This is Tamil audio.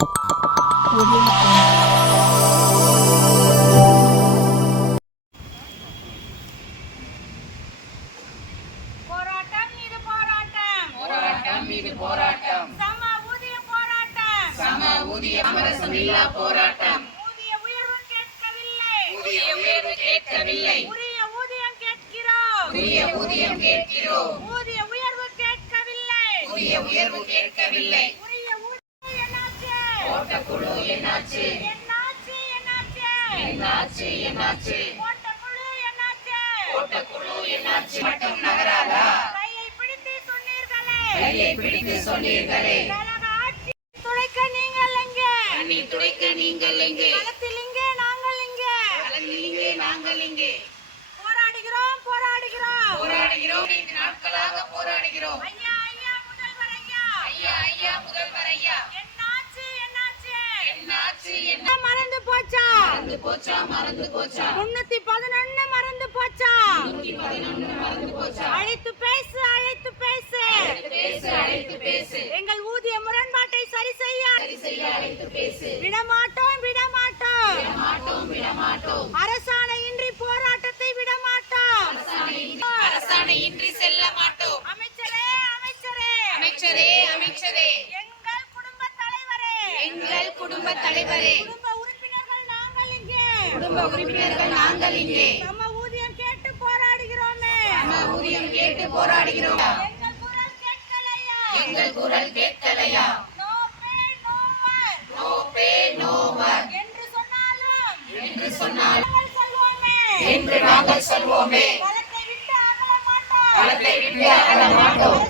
போராட்டம் இது போராட்டம், போராட்டம் இது போராட்டம், சம ஊதிய போராட்டம், சம ஊதிய சமரசமில்லா போராட்டம். ஊதிய உயர்வு கேட்கவில்லை, ஊதிய உயர்வு கேட்கவில்லை, உரிய ஊதியம் கேட்கிறோம், உரிய ஊதியம் கேட்கிறோம். ஊதிய உயர்வு கேட்கவில்லை, உரிய உயர்வு கேட்கவில்லை. உரிய ஊதியம் என்னாச்சு, ஓட்டக்குழு என்னாச்சு, என்னாச்சு என்னாச்சு, என்னாச்சு என்னாச்சு, ஓட்டக்குழு என்னாச்சு, ஓட்டக்குழு என்னாச்சு. மட்டும் நகராதா, கையை பிடித்து சொன்னீர்களே, கையை பிடித்து சொன்னீர்களே, கழக ஆட்சி துடைக்க நீங்கள் எங்கே, கண்ணீர் துடைக்க நீங்கள் எங்கே, களத்தில் இங்கே நாங்கள் இங்கே, களத்தில் இங்கே நாங்கள் இங்கே. போராடுகிறோம் போராடுகிறோம், போராடுகிறோம், 5 நாட்களாக போராடுகிறோம். ஐயா ஐயா முதல்வர் ஐயா, ஐயா ஐயா முதல்வர் ஐயா, என்னாச்சு என்னாச்சு, என்னாச்சு என்ன மறந்து போச்சா, மறந்து போச்சா, மறந்து போச்சா, 311 மறந்து போச்சா, 111 மறந்து போச்சா. அழைத்து பேசு அழைத்து பேசு, பேசு, அழைத்து பேசு, எங்கள் ஊதிய முரண்பாட்டை சரி செய்ய சரி செய்ய அழைத்து பேசு. விடமாட்டோம் விடமாட்டோம், விடமாட்டோம் விடமாட்டோம், அரசாணையின்றி போராட்டத்தை விடமாட்டோம், அரசாணையின்றி செல்ல மாட்டோம். அமைச்சரே அமைச்சரே, அமைச்சரே அமைச்சரே, எங்கள் குடும்ப தலைவரே, எங்கள் குடும்ப தலைவரே, குடும்ப உறுப்பினர்கள் நாங்கள் இங்கே, குடும்ப உறுப்பினர்கள் நாங்கள் இங்கே சம ஊதியம் கேட்டு போராடுகிறோமே, சம ஊதியம் கேட்டு போராடுகிறோம். எங்கள் குரல் கேட்கலையா, எங்கள் குரல் கேட்கலையா, No pay, no work. No pay no work என்று சொன்னாலும் என்று சொன்னால் நாங்கள் சொல்வோமே, என்று நாங்கள் சொல்வோமே, களத்தை விட்டு அகல மாட்டோம், களத்தை விட்டு அகல மாட்டோம்.